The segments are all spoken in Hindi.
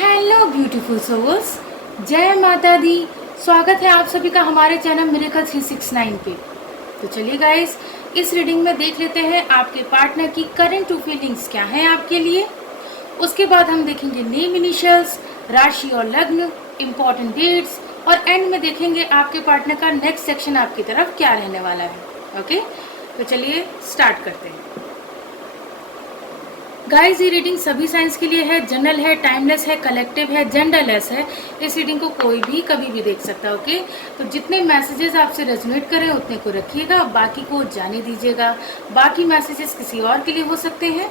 हेलो ब्यूटीफुल सोल्स, जय माता दी। स्वागत है आप सभी का हमारे चैनल मिरेकल 369 पे। तो चलिए गाइस, इस रीडिंग में देख लेते हैं आपके पार्टनर की करंट टू फीलिंग्स क्या हैं आपके लिए। उसके बाद हम देखेंगे नेम इनिशियल्स, राशि और लग्न, इम्पोर्टेंट डेट्स और एंड में देखेंगे आपके पार्टनर का नेक्स्ट सेक्शन आपकी तरफ क्या रहने वाला है। ओके, तो चलिए स्टार्ट करते हैं। गाइस, ये रीडिंग सभी साइंस के लिए है, जनरल है, टाइमलेस है, कलेक्टिव है, जेंडरलेस है। इस रीडिंग को कोई भी कभी भी देख सकता है। ओके, तो जितने मैसेजेस आपसे रेजोनेट करें उतने को रखिएगा, बाकी को जाने दीजिएगा। बाकी मैसेजेस किसी और के लिए हो सकते हैं।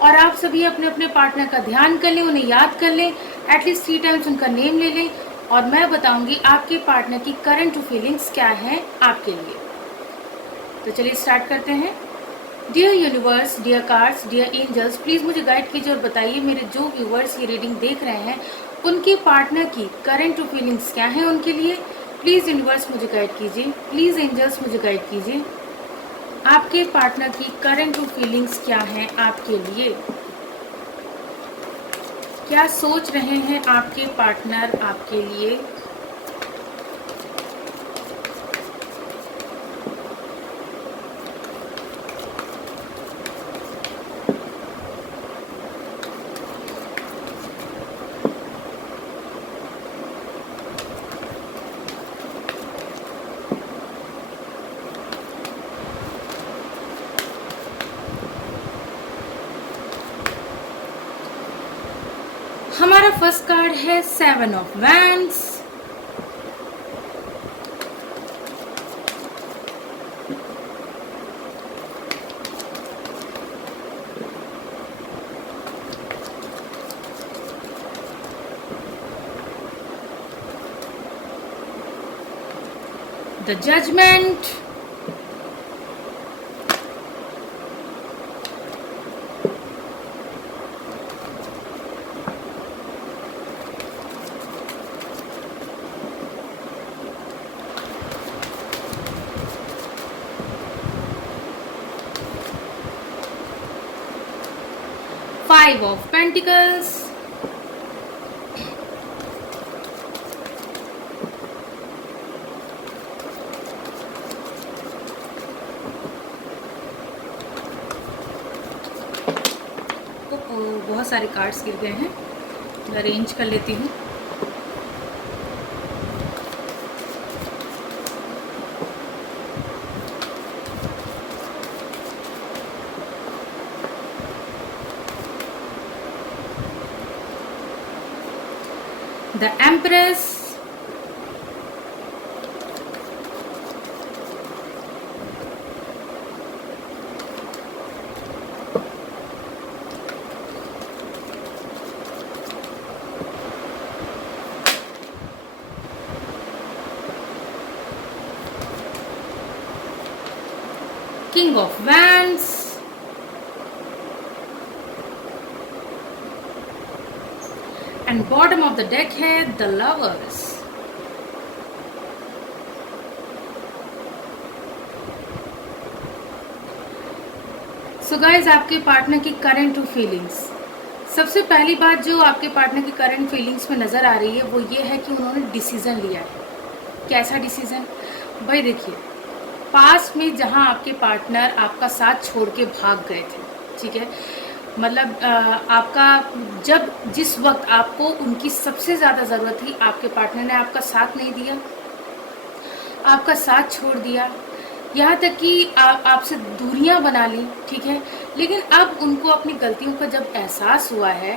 और आप सभी अपने अपने पार्टनर का ध्यान कर लें, उन्हें याद कर लें, एटलीस्ट 3 टाइम्स उनका नेम ले लें और मैं बताऊंगी आपके पार्टनर की करंट फीलिंग्स क्या है आपके लिए। तो चलिए स्टार्ट करते हैं। Dear universe, dear cards, dear angels, please मुझे गाइड कीजिए और बताइए मेरे जो व्यूवर्स ये रीडिंग देख रहे हैं उनके पार्टनर की करंट फीलिंग्स क्या हैं उनके लिए। प्लीज़ यूनिवर्स मुझे गाइड कीजिए, प्लीज़ एंजल्स मुझे गाइड कीजिए, आपके पार्टनर की करंट फीलिंग्स क्या हैं आपके लिए। क्या सोच रहे हैं आपके पार्टनर आपके लिए। हमारा फर्स्ट कार्ड है 7 of wands, the judgment, five of pentacles, बहुत सारे कार्ड्स गिर गए हैं, मैं अरेंज कर लेती हूँ। The empress, king of wands, and bottom of the deck है द लवर्स। सो गाइज, आपके पार्टनर की करंट फीलिंग्स, सबसे पहली बात जो आपके पार्टनर की करंट फीलिंग्स में नज़र आ रही है वो ये है कि उन्होंने डिसीज़न लिया है। कैसा डिसीज़न भाई? देखिए, पास्ट में जहां आपके पार्टनर आपका साथ छोड़ के भाग गए थे, ठीक है, मतलब आपका जब जिस वक्त आपको उनकी सबसे ज़्यादा ज़रूरत थी आपके पार्टनर ने आपका साथ नहीं दिया, आपका साथ छोड़ दिया, यहाँ तक कि आपसे दूरियां बना ली, ठीक है। लेकिन अब उनको अपनी गलतियों का जब एहसास हुआ है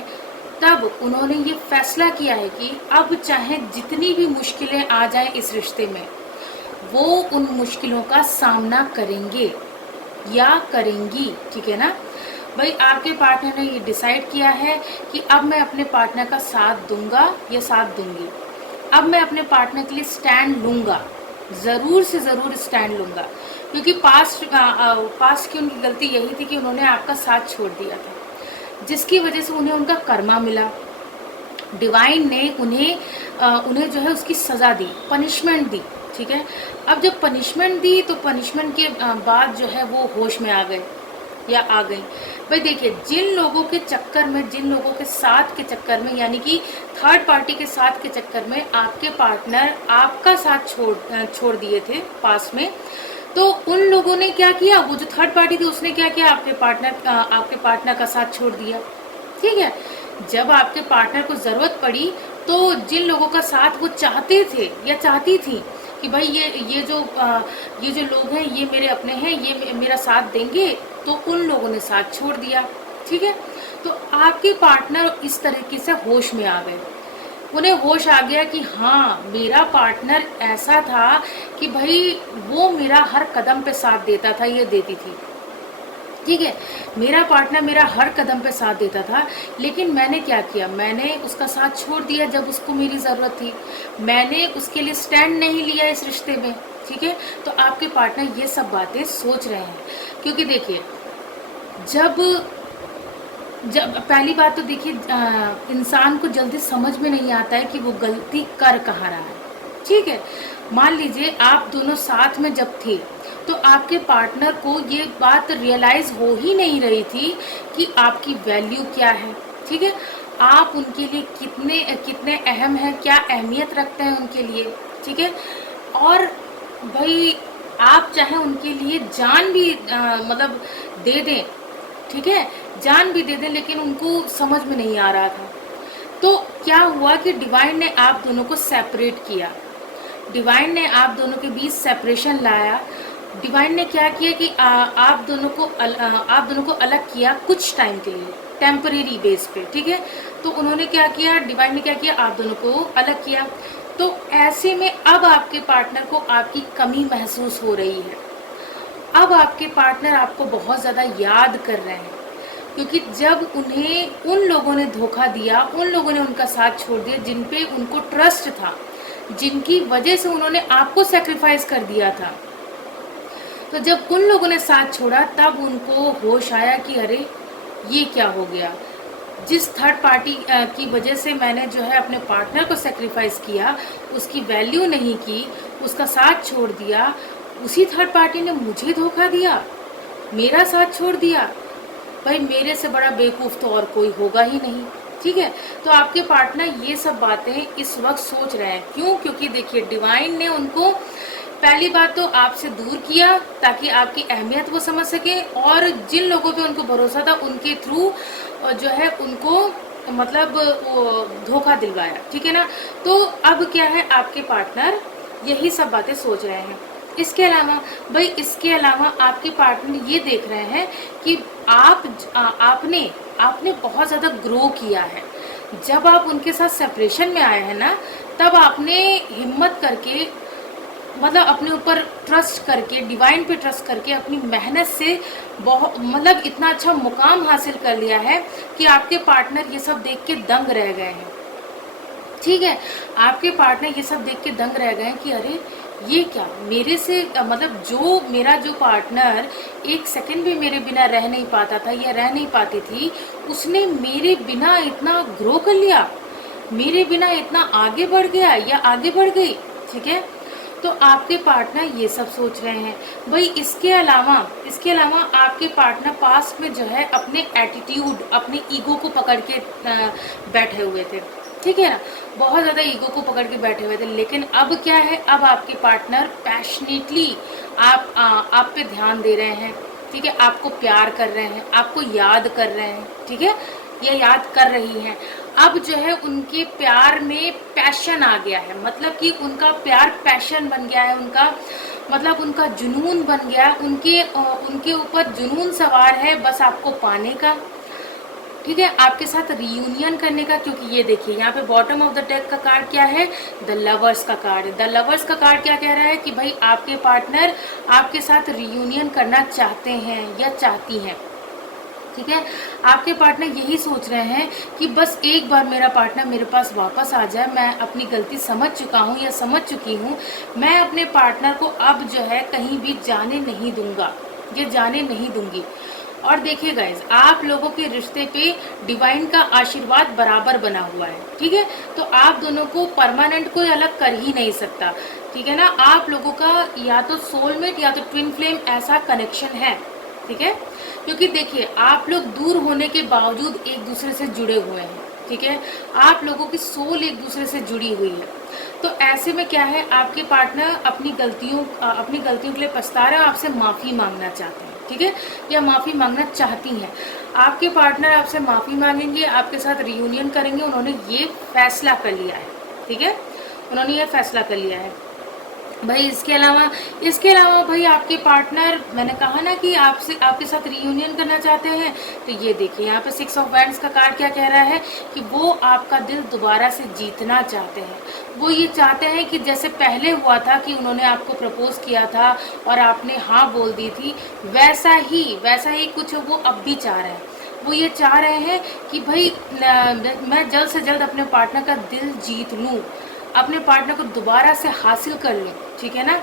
तब उन्होंने ये फैसला किया है कि अब चाहे जितनी भी मुश्किलें आ जाएं इस रिश्ते में, वो उन मुश्किलों का सामना करेंगे या करेंगी, ठीक है ना भाई। आपके पार्टनर ने ये डिसाइड किया है कि अब मैं अपने पार्टनर का साथ दूंगा या साथ दूंगी, अब मैं अपने पार्टनर के लिए स्टैंड लूँगा, ज़रूर से ज़रूर स्टैंड लूँगा। क्योंकि पास्ट की उनकी गलती यही थी कि उन्होंने आपका साथ छोड़ दिया था, जिसकी वजह से उन्हें उनका कर्मा मिला। डिवाइन ने उन्हें जो है उसकी सज़ा दी, पनिशमेंट दी, ठीक है। अब जब पनिशमेंट दी तो पनिशमेंट के बाद जो है वो होश में आ गए, या आ गई। भाई देखिए, जिन लोगों के चक्कर में, जिन लोगों के साथ के चक्कर में, यानी कि थर्ड पार्टी के साथ के चक्कर में आपके पार्टनर आपका साथ छोड़ दिए थे पास में, तो उन लोगों ने क्या किया, वो जो थर्ड पार्टी थी उसने क्या किया, आपके पार्टनर का साथ छोड़ दिया। ठीक है, जब आपके पार्टनर को ज़रूरत पड़ी तो जिन लोगों का साथ वो चाहते थे या चाहती थी कि भाई ये जो लोग हैं ये मेरे अपने हैं, ये मेरा साथ देंगे, तो उन लोगों ने साथ छोड़ दिया। ठीक है, तो आपके पार्टनर इस तरीके से होश में आ गए। उन्हें होश आ गया कि हाँ, मेरा पार्टनर ऐसा था कि भाई वो मेरा हर कदम पे साथ देता था, ये देती थी। ठीक है, मेरा पार्टनर मेरा हर कदम पे साथ देता था, लेकिन मैंने क्या किया, मैंने उसका साथ छोड़ दिया जब उसको मेरी ज़रूरत थी। मैंने उसके लिए स्टैंड नहीं लिया इस रिश्ते में। ठीक है, तो आपके पार्टनर ये सब बातें सोच रहे हैं, क्योंकि देखिए, जब जब पहली बात तो देखिए, इंसान को जल्दी समझ में नहीं आता है कि वो गलती कर कहाँ रहा है। ठीक है, मान लीजिए आप दोनों साथ में जब थे तो आपके पार्टनर को ये बात रियलाइज़ हो ही नहीं रही थी कि आपकी वैल्यू क्या है। ठीक है, आप उनके लिए कितने कितने अहम हैं, क्या अहमियत रखते हैं उनके लिए। ठीक है, और भाई आप चाहे उनके लिए जान भी मतलब दे दें, ठीक है, जान भी दे दें, लेकिन उनको समझ में नहीं आ रहा था। तो क्या हुआ कि डिवाइन ने आप दोनों को सेपरेट किया। डिवाइन ने आप दोनों के बीच सेपरेशन लाया। डिवाइन ने क्या किया कि आप दोनों को अलग किया कुछ टाइम के लिए, टेम्परेरी बेस पे। ठीक है, तो उन्होंने क्या किया, डिवाइन ने क्या किया, आप दोनों को अलग किया। तो ऐसे में अब आपके पार्टनर को आपकी कमी महसूस हो रही है। अब आपके पार्टनर आपको बहुत ज़्यादा याद कर रहे हैं, क्योंकि जब उन्हें उन लोगों ने धोखा दिया, उन लोगों ने उनका साथ छोड़ दिया जिन पे उनको ट्रस्ट था, जिनकी वजह से उन्होंने आपको सेक्रीफाइस कर दिया था, तो जब उन लोगों ने साथ छोड़ा तब उनको होश आया कि अरे ये क्या हो गया। जिस थर्ड पार्टी की वजह से मैंने जो है अपने पार्टनर को सेक्रीफाइस किया, उसकी वैल्यू नहीं की, उसका साथ छोड़ दिया, उसी थर्ड पार्टी ने मुझे धोखा दिया, मेरा साथ छोड़ दिया। भाई मेरे से बड़ा बेवकूफ़ तो और कोई होगा ही नहीं। ठीक है, तो आपके पार्टनर ये सब बातें इस वक्त सोच रहे हैं। क्यों? क्योंकि देखिए, डिवाइन ने उनको पहली बात तो आपसे दूर किया ताकि आपकी अहमियत वो समझ सके, और जिन लोगों पे उनको भरोसा था उनके थ्रू जो है उनको मतलब वो धोखा दिलवाया। ठीक है ना, तो अब क्या है, आपके पार्टनर यही सब बातें सोच रहे हैं। इसके अलावा भाई, इसके अलावा आपके पार्टनर ये देख रहे हैं कि आपने बहुत ज़्यादा ग्रो किया है। जब आप उनके साथ सेपरेशन में आए हैं ना, तब आपने हिम्मत करके, मतलब अपने ऊपर ट्रस्ट करके, डिवाइन पे ट्रस्ट करके, अपनी मेहनत से बहुत मतलब इतना अच्छा मुकाम हासिल कर लिया है कि आपके पार्टनर ये सब देख के दंग रह गए हैं। ठीक है, आपके पार्टनर ये सब देख के दंग रह गए हैं कि अरे ये क्या, मेरे से मतलब जो मेरा जो पार्टनर एक सेकंड भी मेरे बिना रह नहीं पाता था या रह नहीं पाती थी, उसने मेरे बिना इतना ग्रो कर लिया, मेरे बिना इतना आगे बढ़ गया या आगे बढ़ गई। ठीक है, तो आपके पार्टनर ये सब सोच रहे हैं। भाई इसके अलावा आपके पार्टनर पास में जो है अपने एटीट्यूड, अपने ईगो को पकड़ के बैठे हुए थे। ठीक है ना, बहुत ज़्यादा ईगो को पकड़ के बैठे हुए थे, लेकिन अब क्या है, अब आपके पार्टनर पैशनेटली आप पे ध्यान दे रहे हैं। ठीक है, आपको प्यार कर रहे हैं, आपको याद कर रहे हैं। ठीक है, ये याद कर रही हैं। अब जो है उनके प्यार में पैशन आ गया है, मतलब कि उनका प्यार पैशन बन गया है, उनका मतलब उनका जुनून बन गया, उनके ऊपर जुनून सवार है बस आपको पाने का। ठीक है, आपके साथ रियूनियन करने का। क्योंकि ये देखिए, यहाँ पे बॉटम ऑफ द डेक का कार्ड क्या है, द लवर्स का कार्ड है। द लवर्स का कार्ड क्या कह रहा है कि भाई आपके पार्टनर आपके साथ रियूनियन करना चाहते हैं या चाहती हैं। ठीक है, आपके पार्टनर यही सोच रहे हैं कि बस एक बार मेरा पार्टनर मेरे पास वापस आ जाए, मैं अपनी गलती समझ चुका हूँ या समझ चुकी हूँ, मैं अपने पार्टनर को अब जो है कहीं भी जाने नहीं दूंगा, ये जाने नहीं दूंगी। और देखिए गाइज, आप लोगों के रिश्ते पे डिवाइन का आशीर्वाद बराबर बना हुआ है। ठीक है, तो आप दोनों को परमानेंट कोई अलग कर ही नहीं सकता। ठीक है ना, आप लोगों का या तो सोलमेट या तो ट्विन फ्लेम ऐसा कनेक्शन है। ठीक है, क्योंकि देखिए आप लोग दूर होने के बावजूद एक दूसरे से जुड़े हुए हैं, ठीक है, आप लोगों की सोल एक दूसरे से जुड़ी हुई है। तो ऐसे में क्या है, आपके पार्टनर अपनी गलतियों के लिए पछता रहे हैं, आपसे माफ़ी मांगना चाहते हैं, ठीक है, या माफ़ी मांगना चाहती हैं। आपके पार्टनर आपसे माफ़ी मांगेंगे, आपके साथ रियूनियन करेंगे, उन्होंने ये फैसला कर लिया है, ठीक है, उन्होंने ये फैसला कर लिया है भाई। इसके अलावा भाई आपके पार्टनर, मैंने कहा ना कि आपके साथ रियूनियन करना चाहते हैं। तो ये देखिए यहाँ पे 6 ऑफ वैंड्स का कार्ड क्या कह रहा है कि वो आपका दिल दोबारा से जीतना चाहते हैं। वो ये चाहते हैं कि जैसे पहले हुआ था कि उन्होंने आपको प्रपोज किया था और आपने हाँ बोल दी थी, वैसा ही कुछ वो अब भी चाह रहे हैं। वो ये चाह रहे हैं कि भाई मैं जल्द से जल्द अपने पार्टनर का दिल जीत लूँ, अपने पार्टनर को दोबारा से हासिल कर लूँ, ठीक है ना।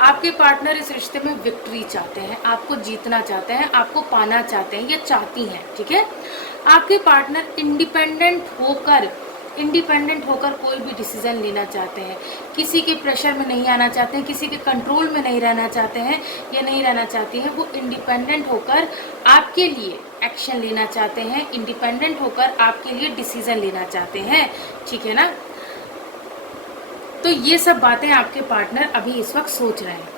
आपके पार्टनर इस रिश्ते में विक्ट्री चाहते हैं, आपको जीतना चाहते हैं, आपको पाना चाहते हैं, ये चाहती हैं, ठीक है। आपके पार्टनर इंडिपेंडेंट होकर कोई भी डिसीजन लेना चाहते हैं, किसी के प्रेशर में नहीं आना चाहते हैं, किसी के कंट्रोल में नहीं रहना चाहते हैं या नहीं रहना चाहती हैं। वो इंडिपेंडेंट होकर आपके लिए एक्शन लेना चाहते हैं, इंडिपेंडेंट होकर आपके लिए डिसीजन लेना चाहते हैं, ठीक है ना। तो ये सब बातें आपके पार्टनर अभी इस वक्त सोच रहे हैं।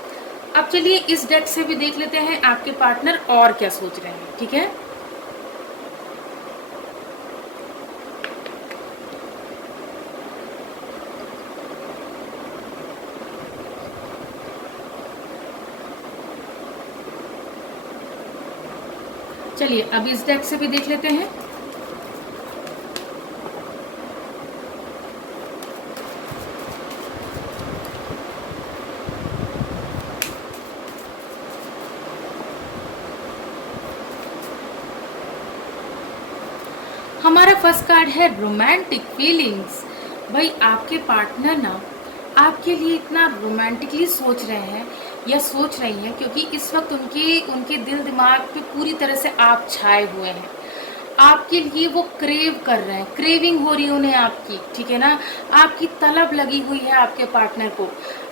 अब चलिए इस डेक से भी देख लेते हैं आपके पार्टनर और क्या सोच रहे हैं, ठीक है। चलिए अब इस डेक से भी देख लेते हैं। हमारा फर्स्ट कार्ड है रोमांटिक फीलिंग्स। भाई आपके पार्टनर ना आपके लिए इतना रोमांटिकली सोच रहे हैं या सोच रही हैं, क्योंकि इस वक्त उनके दिल दिमाग पे पूरी तरह से आप छाए हुए हैं। आपके लिए वो क्रेव कर रहे हैं, क्रेविंग हो रही है उन्हें आपकी, ठीक है ना। आपकी तलब लगी हुई है आपके पार्टनर को,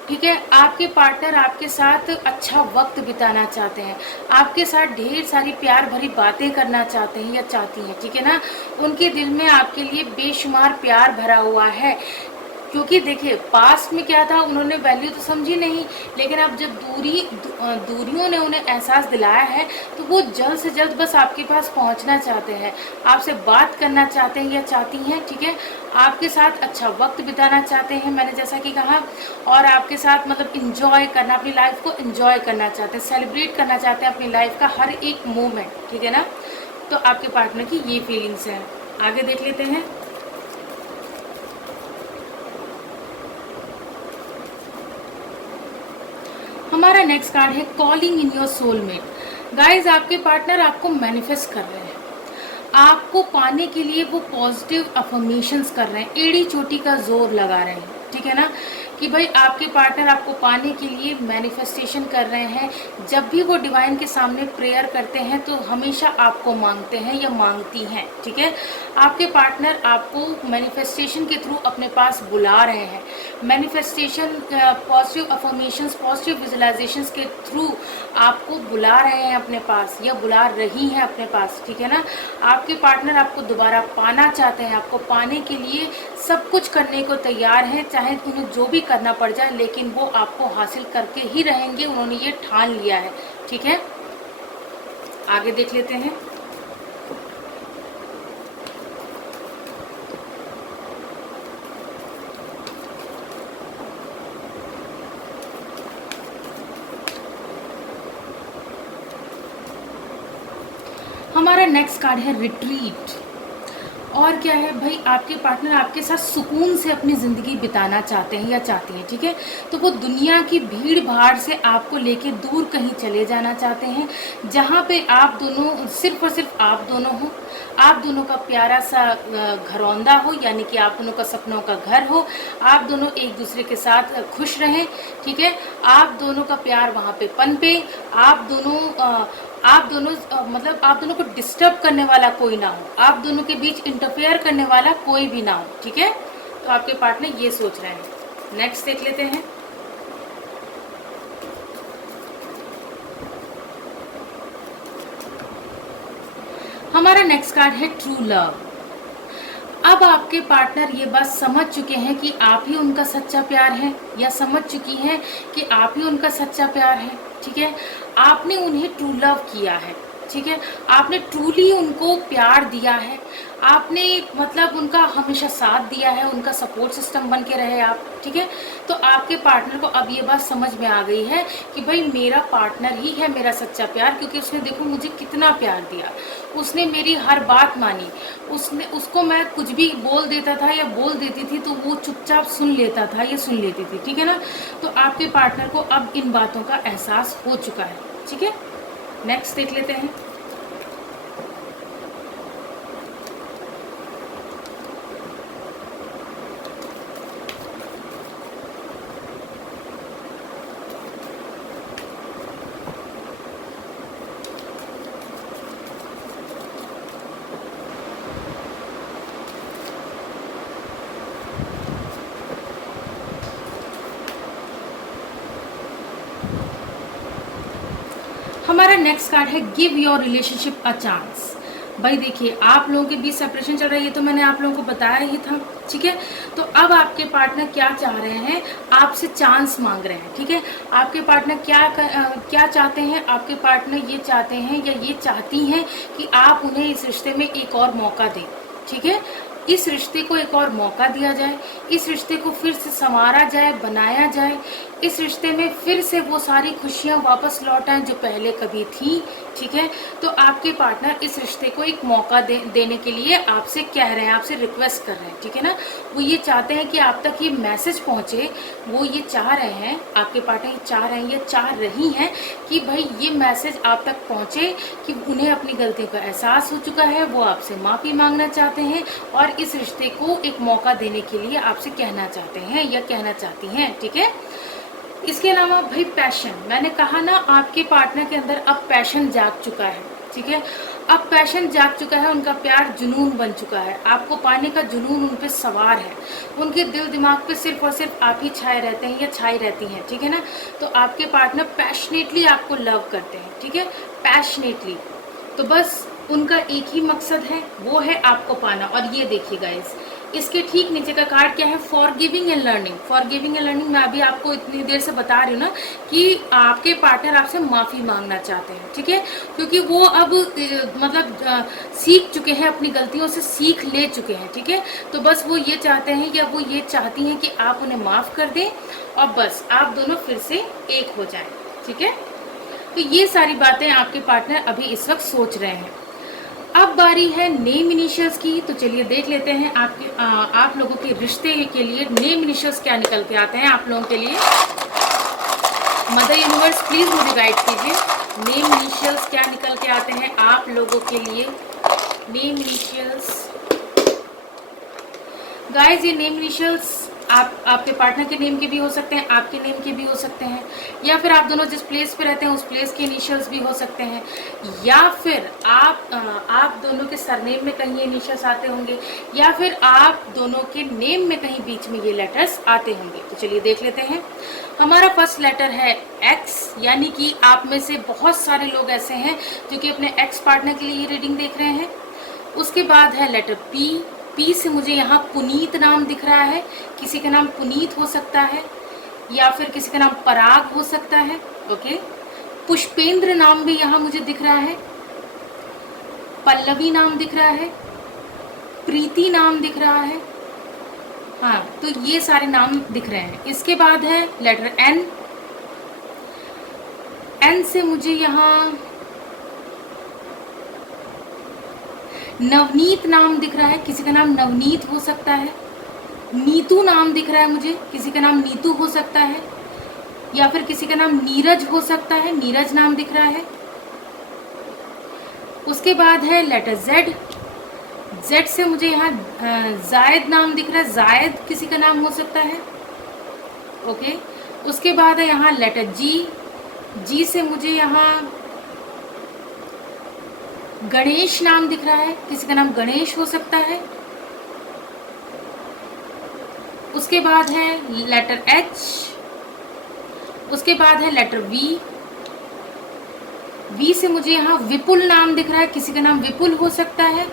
ठीक है। आपके पार्टनर आपके साथ अच्छा वक्त बिताना चाहते हैं, आपके साथ ढेर सारी प्यार भरी बातें करना चाहते हैं या चाहती हैं, ठीक है ना। उनके दिल में आपके लिए बेशुमार प्यार भरा हुआ है, क्योंकि देखिए पास्ट में क्या था, उन्होंने वैल्यू तो समझी नहीं, लेकिन अब जब दूरियों ने उन्हें एहसास दिलाया है, तो वो जल्द से जल्द बस आपके पास पहुंचना चाहते हैं, आपसे बात करना चाहते हैं या चाहती हैं, ठीक है। आपके साथ अच्छा वक्त बिताना चाहते हैं, मैंने जैसा कि कहा, और आपके साथ मतलब इंजॉय करना, अपनी लाइफ को इंजॉय करना चाहते हैं, सेलिब्रेट करना चाहते हैं अपनी लाइफ का हर एक मोमेंट, ठीक है ना। तो आपके पार्टनर की ये फीलिंग्स हैं। आगे देख लेते हैं। हमारा नेक्स्ट कार्ड है calling in your soulmate. Guys आपके पार्टनर आपको मैनिफेस्ट कर रहे हैं, आपको पाने के लिए वो पॉजिटिव अफर्मेशंस कर रहे हैं, एड़ी चोटी का जोर लगा रहे हैं, ठीक है ना, कि भाई आपके पार्टनर आपको पाने के लिए मैनिफेस्टेशन कर रहे हैं। जब भी वो डिवाइन के सामने प्रेयर करते हैं तो हमेशा आपको मांगते हैं या मांगती हैं, ठीक है। आपके पार्टनर आपको मैनिफेस्टेशन के थ्रू अपने पास बुला रहे हैं, मैनिफेस्टेशन, पॉजिटिव अफर्मेशंस, पॉजिटिव विजुलाइजेशंस के थ्रू आपको बुला रहे हैं अपने पास या बुला रही हैं अपने पास, ठीक है ना। आपके पार्टनर आपको दोबारा पाना चाहते हैं, आपको पाने के लिए सब कुछ करने को तैयार हैं, चाहे उन्हें जो भी करना पड़ जाए, लेकिन वो आपको हासिल करके ही रहेंगे, उन्होंने ये ठान लिया है, ठीक है। आगे देख लेते हैं। हमारा नेक्स्ट कार्ड है रिट्रीट। और क्या है भाई, आपके पार्टनर आपके साथ सुकून से अपनी ज़िंदगी बिताना चाहते हैं या चाहती हैं, ठीक है। तो वो दुनिया की भीड़ भाड़ से आपको लेके दूर कहीं चले जाना चाहते हैं, जहाँ पे आप दोनों, सिर्फ और सिर्फ आप दोनों हो, आप दोनों का प्यारा सा घरौंदा हो, यानी कि आप दोनों का सपनों का घर हो, आप दोनों एक दूसरे के साथ खुश रहें, ठीक है। आप दोनों का प्यार वहाँ पे पनपे, आप दोनों मतलब आप दोनों को डिस्टर्ब करने वाला कोई ना हो, आप दोनों के बीच इंटरफेयर करने वाला कोई भी ना हो, ठीक है। तो आपके पार्टनर ये सोच रहे हैं। नेक्स्ट देख लेते हैं। हमारा नेक्स्ट कार्ड है ट्रू लव। अब आपके पार्टनर ये बात समझ चुके हैं कि आप ही उनका सच्चा प्यार है, या समझ चुकी हैं कि आप ही उनका सच्चा प्यार है। ठीक है, आपने उन्हें ट्रू लव किया है। ठीक है, आपने ट्रूली उनको प्यार दिया है, आपने मतलब उनका हमेशा साथ दिया है, उनका सपोर्ट सिस्टम बन के रहे आप। ठीक है, तो आपके पार्टनर को अब ये बात समझ में आ गई है कि भाई मेरा पार्टनर ही है मेरा सच्चा प्यार, क्योंकि उसने देखो मुझे कितना प्यार दिया, उसने मेरी हर बात मानी, उसको मैं कुछ भी बोल देता था या बोल देती थी तो वो चुपचाप सुन लेता था या सुन लेती थी। ठीक है ना, तो आपके पार्टनर को अब इन बातों का एहसास हो चुका है। ठीक है, नेक्स्ट देख लेते हैं। हमारा नेक्स्ट कार्ड है give your relationship a chance. भाई देखिए, आप लोगों के बीच सेपरेशन चल रहा है, ये तो मैंने आप लोगों को बताया ही था। ठीक है, तो अब आपके पार्टनर क्या चाह रहे हैं, आपसे चांस मांग रहे हैं। ठीक है, आपके पार्टनर क्या चाहते हैं, आपके पार्टनर ये चाहते हैं या ये चाहती हैं कि आप उन्हें इस रिश्ते में एक और मौका दें। ठीक है, इस रिश्ते को एक और मौका दिया जाए, इस रिश्ते को फिर से संवारा जाए, बनाया जाए, इस रिश्ते में फिर से वो सारी खुशियाँ वापस लौट आएं जो पहले कभी थी। ठीक है, तो आपके पार्टनर इस रिश्ते को एक मौका देने के लिए आपसे कह रहे हैं, आपसे रिक्वेस्ट कर रहे हैं। ठीक है ना, वो ये चाहते हैं कि आप तक ये मैसेज पहुँचे, वो ये चाह रहे हैं, आपके पार्टनर ये चाह रहे हैं, ये चाह रही हैं कि भाई ये मैसेज आप तक पहुँचे कि उन्हें अपनी गलतियों का एहसास हो चुका है, वो आपसे माफ़ी मांगना चाहते हैं और इस रिश्ते को एक मौका देने के लिए आपसे कहना चाहते हैं या कहना चाहती हैं। ठीक है, इसके अलावा भाई पैशन, मैंने कहा ना आपके पार्टनर के अंदर अब पैशन जाग चुका है। ठीक है, अब पैशन जाग चुका है, उनका प्यार जुनून बन चुका है, आपको पाने का जुनून उन पे सवार है, उनके दिल दिमाग पे सिर्फ और सिर्फ आप ही छाए रहते हैं या छाई रहती हैं। ठीक है ना, तो आपके पार्टनर पैशनेटली आपको लव करते हैं। ठीक है, पैशनेटली, तो बस उनका एक ही मकसद है, वो है आपको पाना। और ये देखिए गाइस, इसके ठीक नीचे का कार्ड क्या है, forgiving and learning. Forgiving and learning मैं अभी आपको इतनी देर से बता रही हूँ ना कि आपके पार्टनर आपसे माफ़ी मांगना चाहते हैं। ठीक है, क्योंकि वो अब मतलब सीख चुके हैं, अपनी गलतियों से सीख ले चुके हैं। ठीक है, तो बस वो ये चाहते हैं या वो ये चाहती हैं कि आप उन्हें माफ़ कर दें और बस आप दोनों फिर से एक हो जाएं। ठीक है, तो ये सारी बातें आपके पार्टनर अभी इस वक्त सोच रहे हैं। अब बारी है नेम इनिशियल्स की, तो चलिए देख लेते हैं आप लोगों के रिश्ते के लिए नेम इनिशियल्स क्या निकल के आते हैं आप लोगों के लिए। मदर यूनिवर्स प्लीज मुझे गाइड कीजिए, नेम इनिशियल्स क्या निकल के आते हैं आप लोगों के लिए। नेम इनिशियल्स गाइज, ये नेम इनिशियल्स आपके पार्टनर के नेम के भी हो सकते हैं, आपके नेम के भी हो सकते हैं, या फिर आप दोनों जिस प्लेस पे रहते हैं उस प्लेस के इनिशियल्स भी हो सकते हैं, या फिर आप दोनों के सरनेम में कहीं ये इनिशियल्स आते होंगे, या फिर आप दोनों के नेम में कहीं बीच में ये लेटर्स आते होंगे। तो चलिए देख लेते हैं। हमारा फर्स्ट लेटर है एक्स, यानी कि आप में से बहुत सारे लोग ऐसे हैं जो कि अपने एक्स पार्टनर के लिए ये रीडिंग देख रहे हैं। उसके बाद है लेटर पी। पी से मुझे यहाँ पुनीत नाम दिख रहा है, किसी का नाम पुनीत हो सकता है या फिर किसी का नाम पराग हो सकता है। ओके, पुष्पेंद्र नाम भी यहाँ मुझे दिख रहा है, पल्लवी नाम दिख रहा है, प्रीति नाम दिख रहा है। हाँ, तो ये सारे नाम दिख रहे हैं। इसके बाद है लेटर एन। एन से मुझे यहाँ नवनीत नाम दिख रहा है, किसी का नाम नवनीत हो सकता है। नीतू नाम दिख रहा है मुझे, किसी का नाम नीतू हो सकता है, या फिर किसी का नाम नीरज हो सकता है, नीरज नाम दिख रहा है। उसके बाद है लेटर जेड। जेड से मुझे यहाँ जायद नाम दिख रहा है, जायद किसी का नाम हो सकता है। ओके, उसके बाद है यहाँ लेटर जी। जी से मुझे यहाँ गणेश नाम दिख रहा है, किसी का नाम गणेश हो सकता है। उसके बाद है लेटर एच। उसके बाद है लेटर वी। वी से मुझे यहाँ विपुल नाम दिख रहा है, किसी का नाम विपुल हो सकता है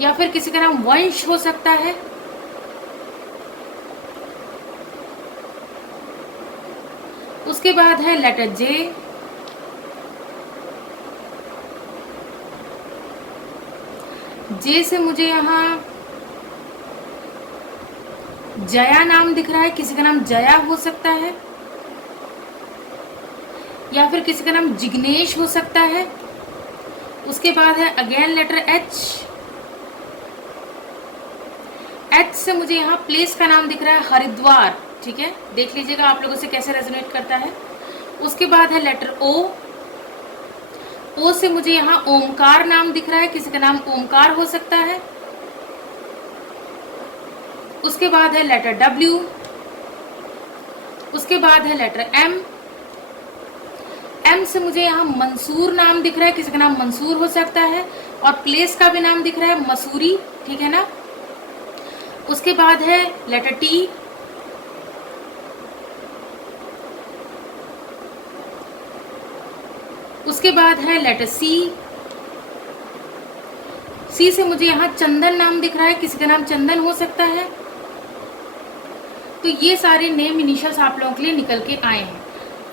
या फिर किसी का नाम वंश हो सकता है। उसके बाद है लेटर जे, जे से मुझे यहाँ जया नाम दिख रहा है, किसी का नाम जया हो सकता है या फिर किसी का नाम जिग्नेश हो सकता है। उसके बाद है अगेन लेटर एच, एच से मुझे यहाँ प्लेस का नाम दिख रहा है हरिद्वार, ठीक है, देख लीजिएगा आप लोगों से कैसे रेजोनेट करता है। उसके बाद है लेटर ओ, ओ से मुझे यहाँ ओमकार नाम दिख रहा है, किसी का नाम ओमकार हो सकता है। उसके बाद है लेटर डब्ल्यू, उसके बाद है लेटर एम, एम से मुझे यहाँ मंसूर नाम दिख रहा है, किसी का नाम मंसूर हो सकता है और प्लेस का भी नाम दिख रहा है मसूरी, ठीक है ना। उसके बाद है लेटर टी, उसके बाद है लेटर सी, सी से मुझे यहाँ चंदन नाम दिख रहा है, किसी का नाम चंदन हो सकता है। तो ये सारे नेम इनिशियल्स आप लोगों के लिए निकल के आए हैं।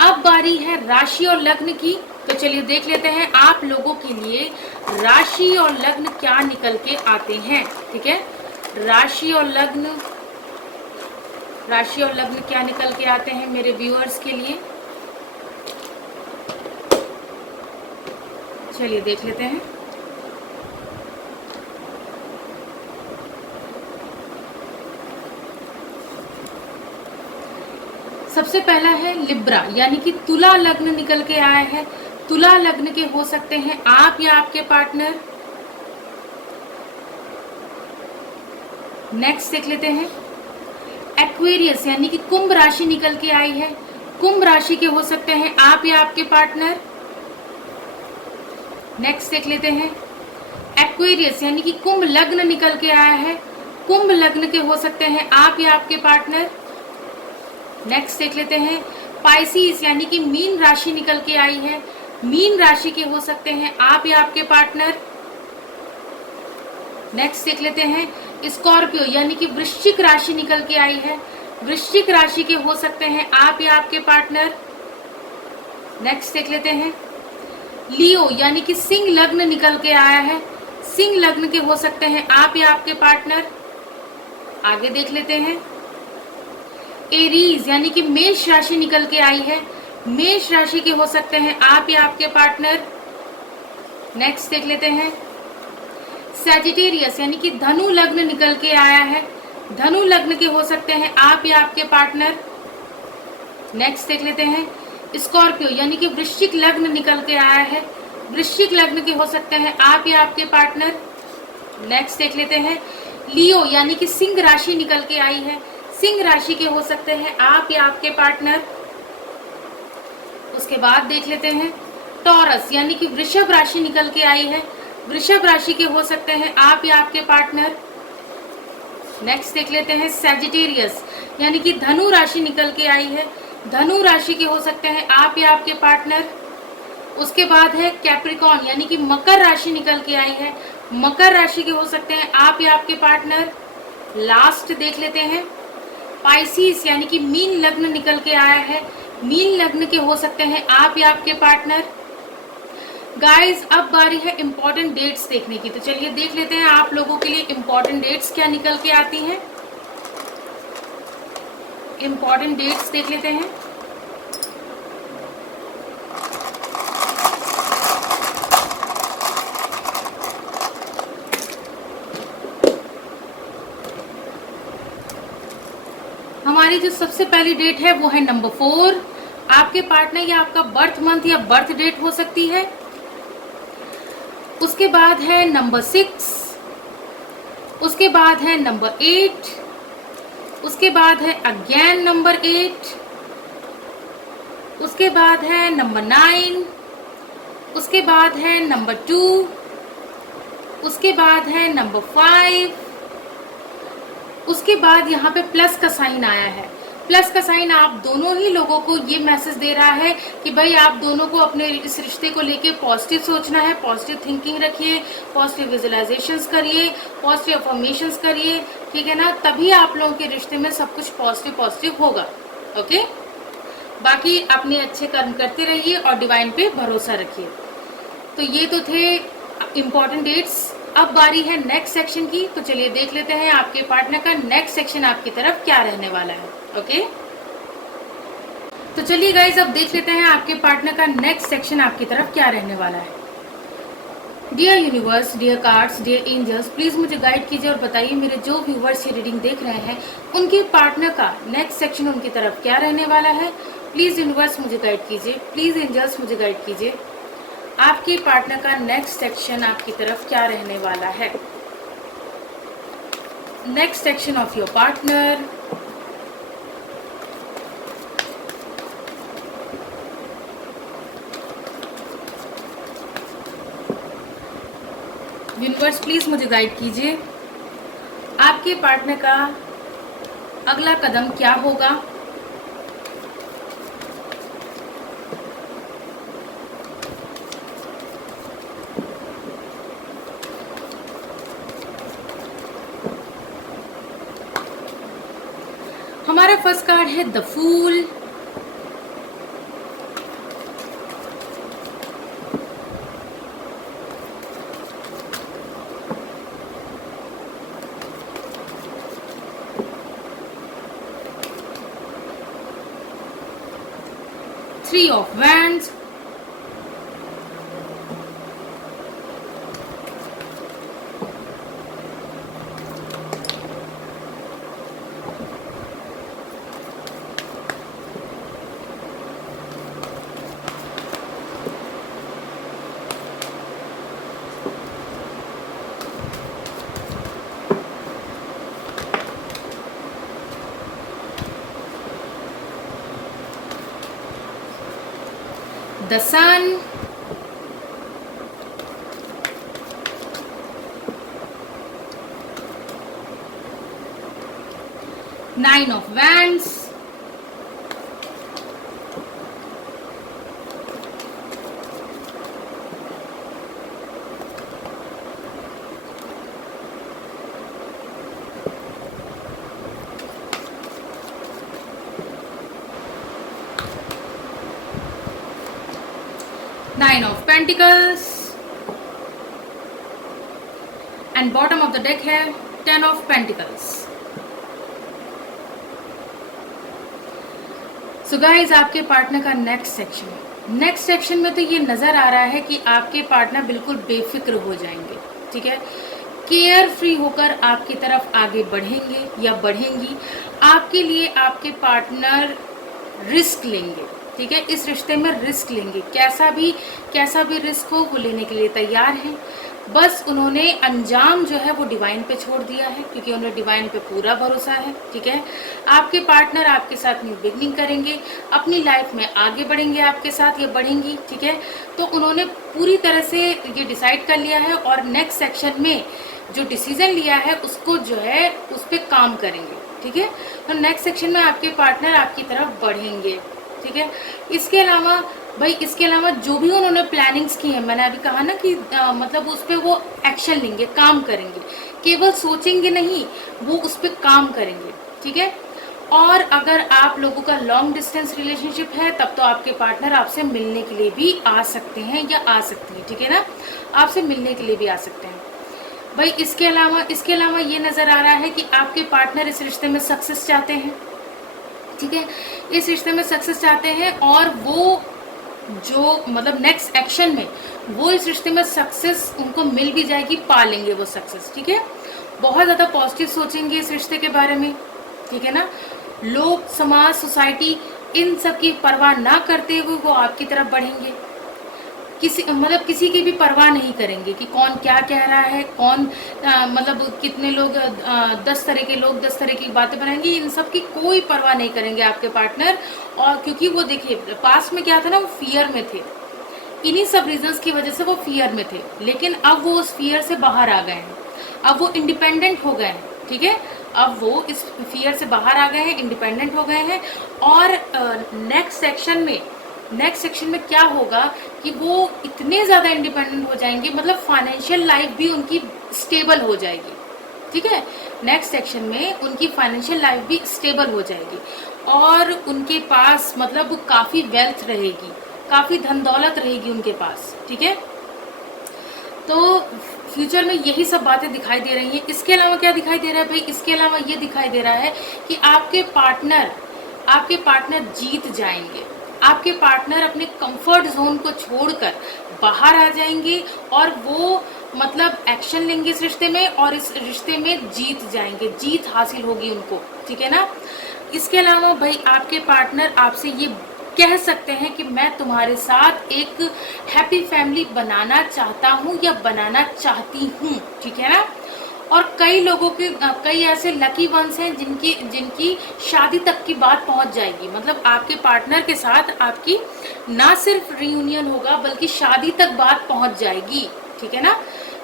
अब बारी है राशि और लग्न की, तो चलिए देख लेते हैं आप लोगों के लिए राशि और लग्न क्या निकल के आते हैं, ठीक है। राशि और लग्न, राशि और लग्न क्या निकल के आते हैं मेरे व्यूअर्स के लिए, चलिए देख लेते हैं। सबसे पहला है लिब्रा, यानी कि तुला लग्न निकल के आया है। तुला लग्न के हो सकते हैं आप या आपके पार्टनर। नेक्स्ट देख लेते हैं एक्वेरियस, यानी कि कुंभ राशि निकल के आई है। कुंभ राशि के हो सकते हैं आप या आपके पार्टनर। नेक्स्ट देख लेते हैं एक्वेरियस, यानी कि कुंभ लग्न निकल के आया है। कुंभ लग्न के हो सकते हैं आप या आपके पार्टनर। नेक्स्ट देख लेते हैं पाइसिस, यानी कि मीन राशि निकल के आई है। मीन राशि के हो सकते हैं आप या आपके पार्टनर। नेक्स्ट देख लेते हैं स्कॉर्पियो, यानी कि वृश्चिक राशि निकल के आई है। वृश्चिक राशि के हो सकते हैं आप या आपके पार्टनर। नेक्स्ट देख लेते हैं लियो, यानी कि सिंह लग्न निकल के आया है। सिंह लग्न के हो सकते हैं आप या आपके पार्टनर। आगे देख लेते हैं एरीज, यानी कि मेष राशि निकल के आई है। मेष राशि के हो सकते हैं आप या आपके पार्टनर। नेक्स्ट देख लेते हैं सैजिटेरियस, यानी कि धनु लग्न निकल के आया है। धनु लग्न के हो सकते हैं आप या आपके पार्टनर। नेक्स्ट देख लेते हैं स्कॉर्पियो, यानी कि वृश्चिक लग्न निकल के आया है। वृश्चिक लग्न के हो सकते हैं आप या आपके पार्टनर। नेक्स्ट देख लेते हैं लियो, यानी कि सिंह राशि निकल के आई है। सिंह राशि के हो सकते हैं आप या आपके पार्टनर। उसके बाद देख लेते हैं टॉरस, यानी कि वृषभ राशि निकल के आई है। वृषभ राशि के हो सकते हैं आप या आपके पार्टनर। नेक्स्ट देख लेते हैं सैजिटेरियस, यानी कि धनु राशि निकल के आई है। धनु राशि के हो सकते हैं आप या आपके पार्टनर। उसके बाद है कैप्रिकॉर्न, यानी कि मकर राशि निकल के आई है। मकर राशि के हो सकते हैं आप या आपके पार्टनर। लास्ट देख लेते हैं पाइसिस, यानी कि मीन लग्न निकल के आया है। मीन लग्न के हो सकते हैं आप या आपके पार्टनर। गाइस अब बारी है इम्पोर्टेंट डेट्स देखने की, तो चलिए देख लेते हैं आप लोगों के लिए इम्पोर्टेंट डेट्स क्या निकल के आती हैं। इम्पोर्टेंट डेट्स देख लेते हैं। हमारी जो सबसे पहली डेट है वो है नंबर 4। आपके पार्टनर या आपका बर्थ मंथ या बर्थ डेट हो सकती है। उसके बाद है नंबर 6, उसके बाद है नंबर 8, उसके बाद है अगेन नंबर 8, उसके बाद है नंबर 9, उसके बाद है नंबर 2, उसके बाद है नंबर 5, उसके बाद यहाँ पे प्लस का साइन आया है। प्लस का साइन आप दोनों ही लोगों को ये मैसेज दे रहा है कि भाई आप दोनों को अपने इस रिश्ते को लेके पॉजिटिव सोचना है, पॉजिटिव थिंकिंग रखिए, पॉजिटिव विजुअलाइजेशंस करिए, पॉजिटिव अफर्मेशंस करिए, ठीक है ना, तभी आप लोगों के रिश्ते में सब कुछ पॉजिटिव पॉजिटिव होगा। ओके, बाकी अपने अच्छे कर्म करते रहिए और डिवाइन पे भरोसा रखिए। तो ये तो थे इम्पॉर्टेंट डेट्स। अब बारी है नेक्स्ट सेक्शन की, तो चलिए देख लेते हैं आपके पार्टनर का नेक्स्ट सेक्शन आपकी तरफ क्या रहने वाला है। ओके, तो चलिए गाइज अब देख लेते हैं आपके पार्टनर का नेक्स्ट सेक्शन आपकी तरफ क्या रहने वाला है। Dear universe, dear cards, dear angels, please मुझे गाइड कीजिए और बताइए मेरे जो व्यूवर्स ये रीडिंग देख रहे हैं उनके पार्टनर का नेक्स्ट सेक्शन उनकी तरफ क्या रहने वाला है। प्लीज यूनिवर्स मुझे गाइड कीजिए, प्लीज एंजल्स मुझे गाइड कीजिए, आपके पार्टनर का नेक्स्ट सेक्शन आपकी तरफ क्या रहने वाला है। Next section of your partner. Universe please मुझे गाइड कीजिए, आपके पार्टनर का अगला कदम क्या होगा। हमारा फर्स्ट कार्ड है the fool. Three of wands. The sun. Nine of Wands. Nine of Pentacles. And bottom of the deck है Ten of Pentacles. So guys, आपके पार्टनर का नेक्स्ट सेक्शन में तो ये नज़र आ रहा है कि आपके पार्टनर बिल्कुल बेफिक्र हो जाएंगे, ठीक है, केयर फ्री होकर आपकी तरफ आगे बढ़ेंगे या बढ़ेंगी। आपके लिए आपके पार्टनर रिस्क लेंगे, ठीक है, इस रिश्ते में रिस्क लेंगे, कैसा भी रिस्क हो वो लेने के लिए तैयार हैं। बस उन्होंने अंजाम जो है वो डिवाइन पे छोड़ दिया है, क्योंकि उन्हें डिवाइन पे पूरा भरोसा है, ठीक है। आपके पार्टनर आपके साथ न्यू बिगनिंग करेंगे, अपनी लाइफ में आगे बढ़ेंगे आपके साथ या बढ़ेंगी, ठीक है। तो उन्होंने पूरी तरह से ये डिसाइड कर लिया है और नेक्स्ट सेक्शन में जो डिसीजन लिया है उसको जो है उस पर काम करेंगे, ठीक है। तो नेक्स्ट सेक्शन में आपके पार्टनर आपकी तरफ बढ़ेंगे, ठीक है। इसके अलावा जो भी उन्होंने प्लानिंग्स की है, मैंने अभी कहा ना कि मतलब उस पर वो एक्शन लेंगे, काम करेंगे, केवल सोचेंगे नहीं, वो उस पर काम करेंगे, ठीक है। और अगर आप लोगों का लॉन्ग डिस्टेंस रिलेशनशिप है तब तो आपके पार्टनर आपसे मिलने के लिए भी आ सकते हैं या आ सकती है, ठीक है ना, आपसे मिलने के लिए भी आ सकते हैं भाई। इसके अलावा ये नज़र आ रहा है कि आपके पार्टनर इस रिश्ते में सक्सेस चाहते हैं, ठीक है, इस रिश्ते में सक्सेस चाहते हैं और वो जो मतलब नेक्स्ट एक्शन में वो इस रिश्ते में सक्सेस उनको मिल भी जाएगी, पा लेंगे वो सक्सेस, ठीक है। बहुत ज़्यादा पॉजिटिव सोचेंगे इस रिश्ते के बारे में, ठीक है ना। लोग, समाज, सोसाइटी, इन सब की परवाह ना करते हुए वो आपकी तरफ बढ़ेंगे। किसी की भी परवाह नहीं करेंगे कि कौन क्या कह रहा है, कौन मतलब कितने लोग 10 तरह के लोग 10 तरह की बातें बनाएंगे, इन सब की कोई परवाह नहीं करेंगे आपके पार्टनर। और क्योंकि वो देखिए पास्ट में क्या था ना, वो फियर में थे, इन्हीं सब रीजंस की वजह से वो फियर में थे, लेकिन अब वो उस फियर से बाहर आ गए हैं, अब वो इंडिपेंडेंट हो गए हैं, ठीक है। अब वो इस फियर से बाहर आ गए हैं, इंडिपेंडेंट हो गए हैं। और नेक्स्ट सेक्शन में क्या होगा कि वो इतने ज़्यादा इंडिपेंडेंट हो जाएंगे, मतलब फाइनेंशियल लाइफ भी उनकी स्टेबल हो जाएगी। ठीक है, नेक्स्ट सेक्शन में उनकी फाइनेंशियल लाइफ भी स्टेबल हो जाएगी और उनके पास मतलब काफ़ी वेल्थ रहेगी, काफ़ी धन दौलत रहेगी उनके पास। ठीक है, तो फ्यूचर में यही सब बातें दिखाई दे रही हैं। इसके अलावा क्या दिखाई दे रहा है भाई? इसके अलावा ये दिखाई दे रहा है कि आपके पार्टनर जीत जाएंगे। आपके पार्टनर अपने कंफर्ट जोन को छोड़कर बाहर आ जाएंगे और वो मतलब एक्शन लेंगे इस रिश्ते में और इस रिश्ते में जीत जाएंगे, जीत हासिल होगी उनको। ठीक है ना। इसके अलावा भाई आपके पार्टनर आपसे ये कह सकते हैं कि मैं तुम्हारे साथ एक हैप्पी फैमिली बनाना चाहता हूँ या बनाना चाहती हूँ। ठीक है ना। और कई ऐसे लकी वंस हैं जिनकी शादी तक की बात पहुंच जाएगी, मतलब आपके पार्टनर के साथ आपकी ना सिर्फ रियूनियन होगा बल्कि शादी तक बात पहुंच जाएगी। ठीक है ना।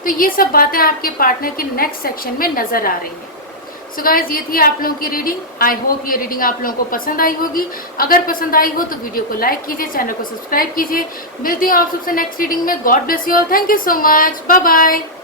तो ये सब बातें आपके पार्टनर के नेक्स्ट सेक्शन में नजर आ रही हैं। सो गाइज, ये थी आप लोगों की रीडिंग। आई होप ये रीडिंग आप लोगों को पसंद आई होगी। अगर पसंद आई हो तो वीडियो को लाइक कीजिए, चैनल को सब्सक्राइब कीजिए। मिलती हूँ आप सबसे नेक्स्ट रीडिंग में। God bless you all. Thank you so much. Bye bye.